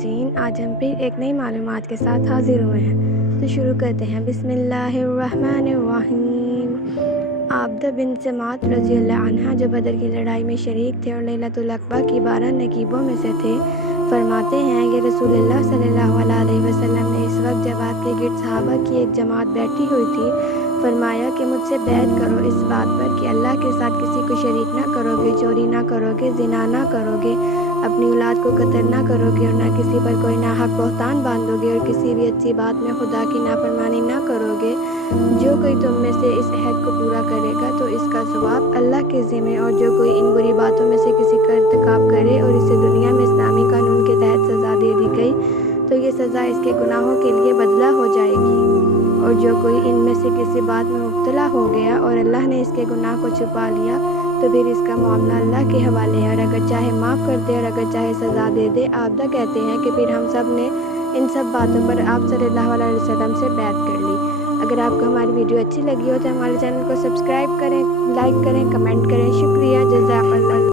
ناظرین، آج ہم پھر ایک نئی معلومات کے ساتھ حاضر ہوئے ہیں، تو شروع کرتے ہیں۔ بسم اللہ الرحمن الرحیم۔ عابدہ بنت سماط رضی اللہ عنہا جو بدر کی لڑائی میں شریک تھے اور لیلۃ العقبہ کی 12 نقیبوں میں سے تھے، فرماتے ہیں کہ رسول اللہ صلی اللہ علیہ وسلم نے اس وقت جب آپ کے گرد صحابہ کی ایک جماعت بیٹھی ہوئی تھی، فرمایا کہ مجھ سے بیعت کرو اس بات پر کہ اللہ کے ساتھ کسی کو شریک نہ کرو گے، چوری نہ کرو گے، زنا نہ کرو گے، اپنی اولاد کو قتل نہ کرو گے اور نہ کسی پر کوئی ناحق بہتان باندھو گے اور کسی بھی اچھی بات میں خدا کی نافرمانی نہ کرو گے۔ جو کوئی تم میں سے اس عہد کو پورا کرے گا تو اس کا ثواب اللہ کے ذمہ، اور جو کوئی ان بری باتوں میں سے کسی کا ارتکاب کرے اور اسے دنیا میں اسلامی قانون کے تحت سزا دے دی گئی تو یہ سزا اس کے گناہوں کے لیے بدلہ ہو جائے گی، اور جو کوئی ان میں سے کسی بات میں مبتلا ہو گیا اور اللہ نے اس کے گناہ کو چھپا لیا تو پھر اس کا معاملہ اللہ کے حوالے ہے، اور اگر چاہے معاف کر دے اور اگر چاہے سزا دے دے۔ عابدہ کہتے ہیں کہ پھر ہم سب نے ان سب باتوں پر آپ صلی اللہ علیہ وسلم سے بیعت کر لی۔ اگر آپ کو ہماری ویڈیو اچھی لگی ہو تو ہمارے چینل کو سبسکرائب کریں، لائک کریں، کمنٹ کریں۔ شکریہ، جزاک اللہ۔